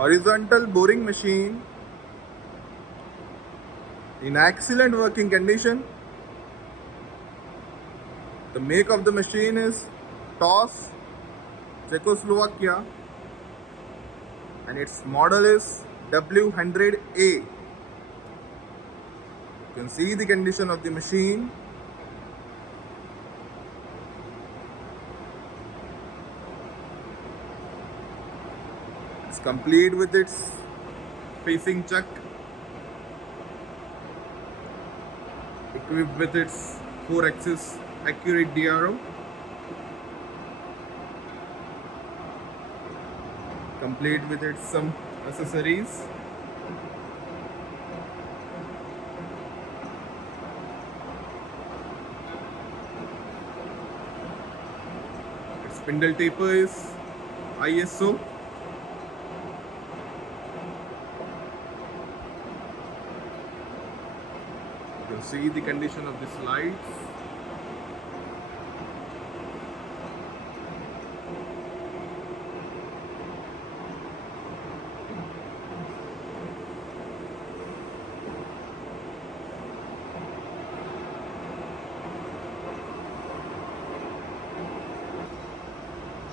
horizontal boring machine in excellent working condition. The make of the machine is TOS, Czechoslovakia, and its model is W100A. You can see the condition of the machine. It's complete with its facing chuck, equipped with its 4-axis accurate DRO, complete with its some accessories. Its spindle taper is ISO. You can see the condition of the slides.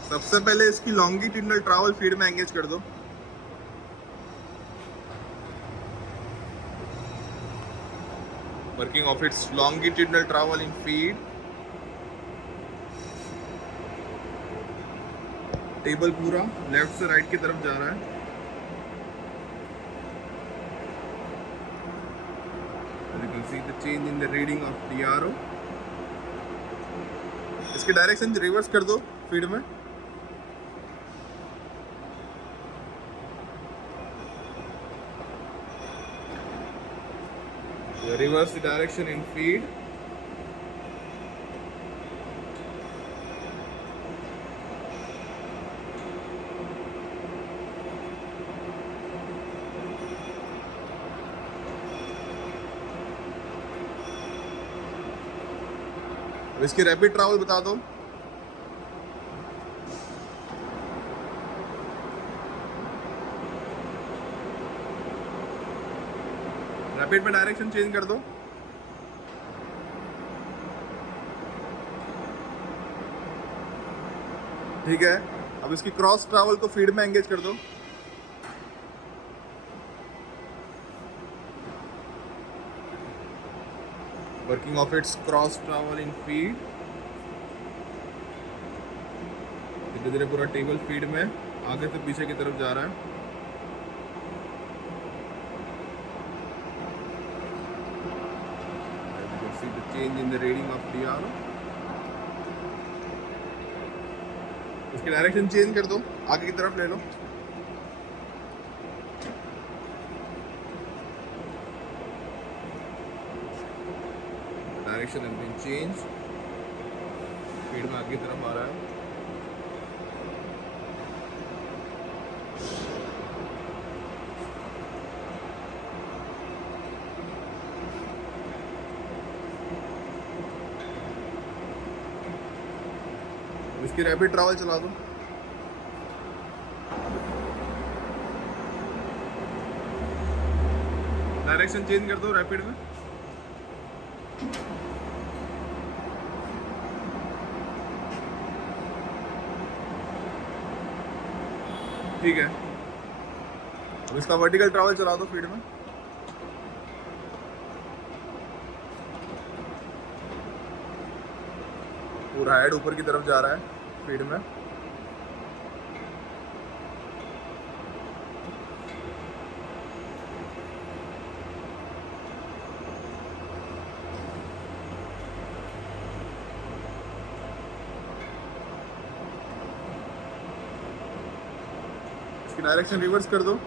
सबसे पहले इसकी longitudinal travel feed में एंगेज कर दो। Working of its longitudinal travel in feed. Table पूरा लेफ्ट से राइट की तरफ जा रहा है। You can see the change in the reading of DRO. इसकी डायरेक्शन रिवर्स कर दो फीड में। Reverse the direction in feed. अब इसकी रैपिड ट्रैवल बता दो। रैपिड में डायरेक्शन चेंज कर दो। ठीक है, अब इसकी क्रॉस ट्रैवल को फीड में एंगेज कर दो। Working of its cross travel in feed. धीरे धीरे पूरा टेबल फीड में आगे से पीछे की तरफ जा रहा है। See the change in the reading of DRO. इसकी डायरेक्शन चेंज कर दो, आगे की तरफ ले लो। Direction has been changed. Feed में आगे की तरफ आ रहा है। इसकी रैपिड ट्रैवल चला दो। डायरेक्शन चेंज कर दो रैपिड में। ठीक है, अब इसका वर्टिकल ट्रैवल चला दो फीड में। पूरा हेड ऊपर की तरफ जा रहा है फीड में। इसकी डायरेक्शन रिवर्स कर दो।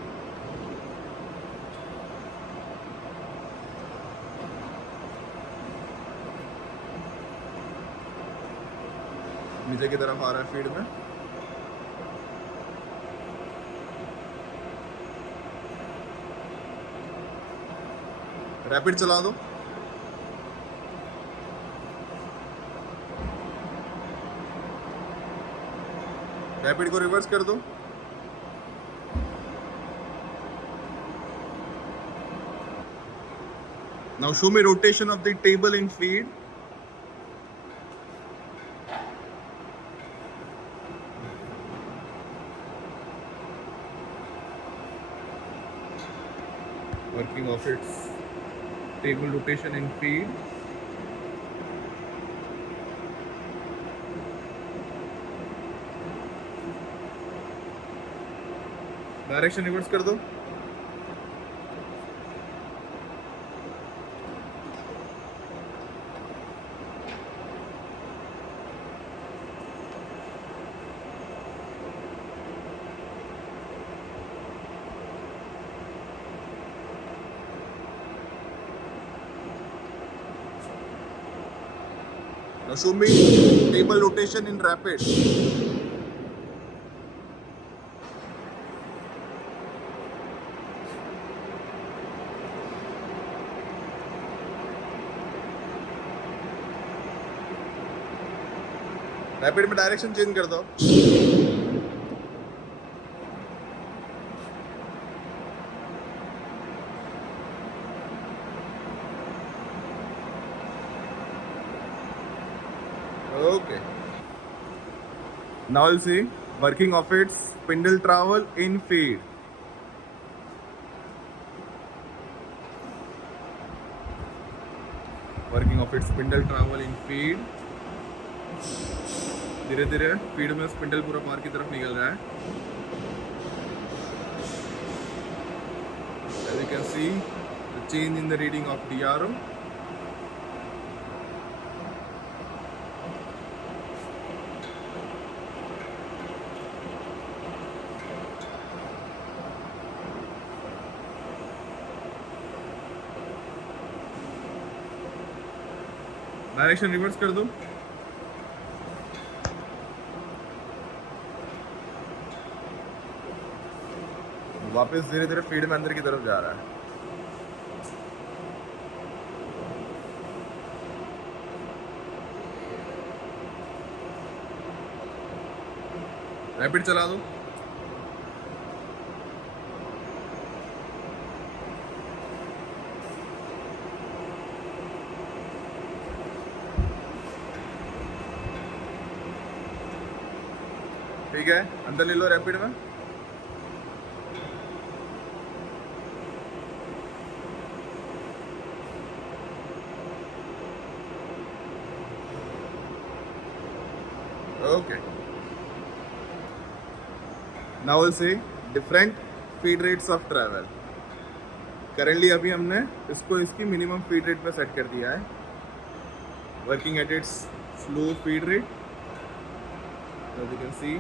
नीचे की तरफ आ रहा है फीड में। रैपिड चला दो। रैपिड को रिवर्स कर दो। Now show me rotation of the table in feed. Working of its table rotation in feed. Direction reverse कर दो. Now show me table rotation in rapid. Rapid में डायरेक्शन चेंज कर दो. Okay. Now we'll see working of its spindle trowel in feed. Working of its spindle trowel in feed. धीरे धीरे फीड में स्पिंडल पूरा बाहर की तरफ निकल रहा है. As you can see, the change in the reading of DRO. Direction reverse कर दो. वापस धीरे धीरे फीड में अंदर की तरफ जा रहा है. रैपिड चला दो. ठीक है, अंदर ले लो रैपिड में. Okay. Now we'll see different feed rates of travel. Currently अभी हमने इसको इसकी मिनिमम फीड रेट पे सेट कर दिया है. Working at its slow feed rate. As you can see,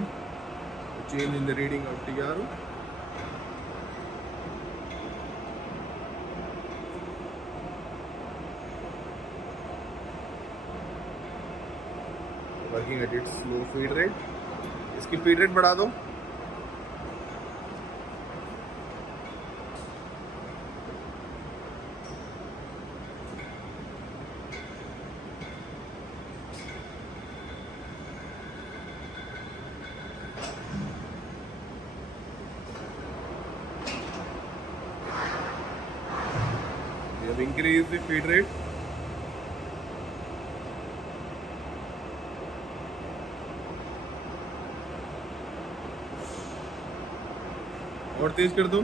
the change in the reading of TRO. Working at its slow feed rate. इसकी feed rate बढ़ा दो. We have increased the feed rate. और तेज कर दो.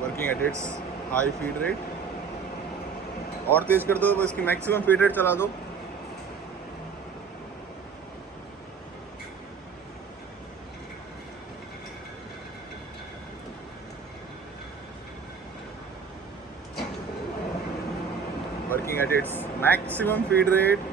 Working at its high feed rate. और तेज कर दो. इसकी मैक्सिमम फीड रेट चला दो. Working at its maximum feed rate.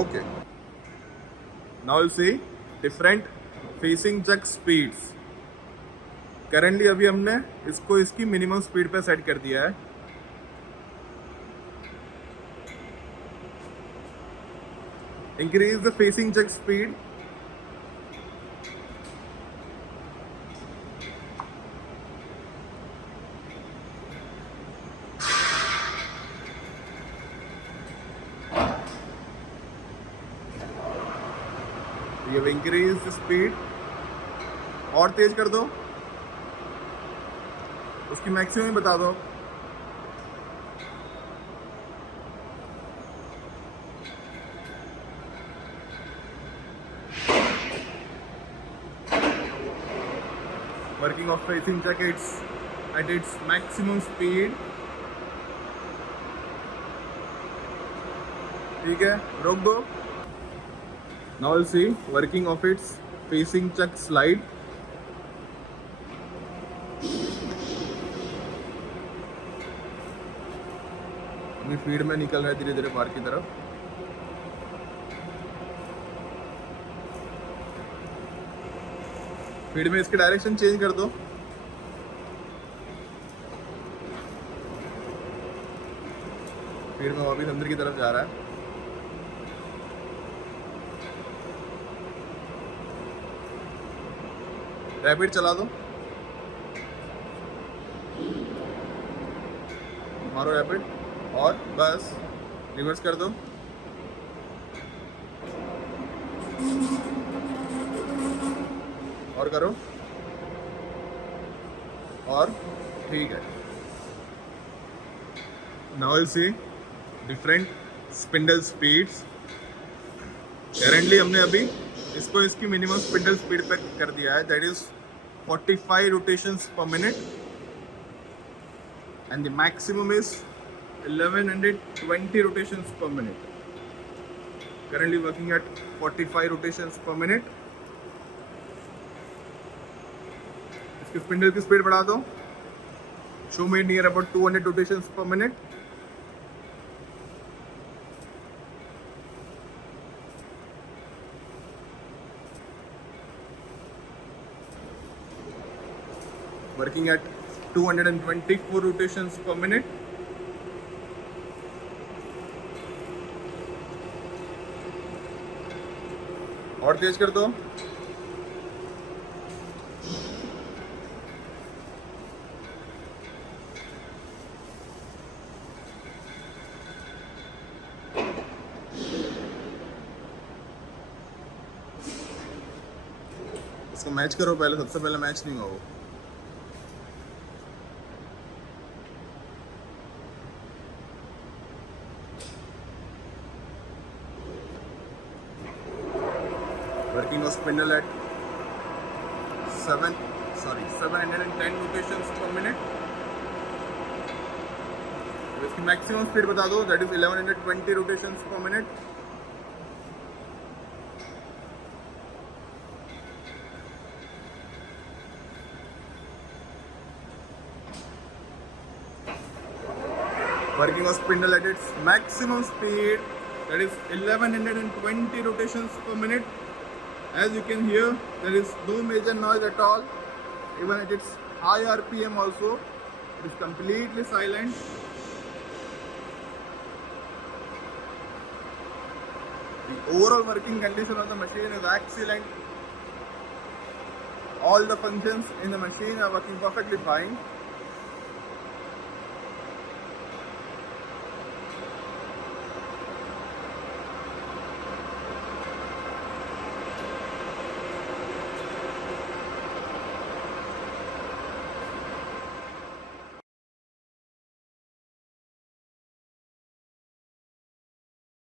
Okay. Now we'll see different facing chuck speeds. Currently अभी हमने इसको इसकी मिनिमम स्पीड पे सेट कर दिया है. Increase the facing chuck speed. We have increased the speed. और तेज कर दो. उसकी मैक्सिमम बता दो. Working of facing chuck at its maximum speed. ठीक है, रोक दो. Now we'll see working of its facing chuck slide. अपनी फीड में निकल रहा है धीरे धीरे बाहर की तरफ. फीड में इसकी डायरेक्शन चेंज कर दो. फीड में वापस अंदर की तरफ जा रहा है. रैपिड चला दो. मारो रैपिड. और बस रिवर्स कर दो. और करो. और ठीक है. Now will see different spindle speeds. Currently हमने अभी इसको इसकी मिनिमम स्पिंडल स्पीड पे कर दिया है, दैट इज 45 रोटेशंस पर minute and the maximum is 1120 rotations per minute. Currently working at 45 rotations per minute. इसकी स्पिंडल की स्पीड बढ़ा दो. Show me near about 200 rotations per minute. Working at 224 rotations per minute. और तेज कर दो. इसको मैच करो पहले. सबसे पहले मैच नहीं हुआ वो. Working of spindle at 710 rotations per minute. इसकी मैक्सिमम स्पीड बता दो, that is 1120 rotations per minute. Working of spindle at its maximum speed, that is 1120 rotations per minute. As you can hear, there is no major noise at all. Even at its high RPM also, it is completely silent. The overall working condition of the machine is excellent. All the functions in the machine are working perfectly fine.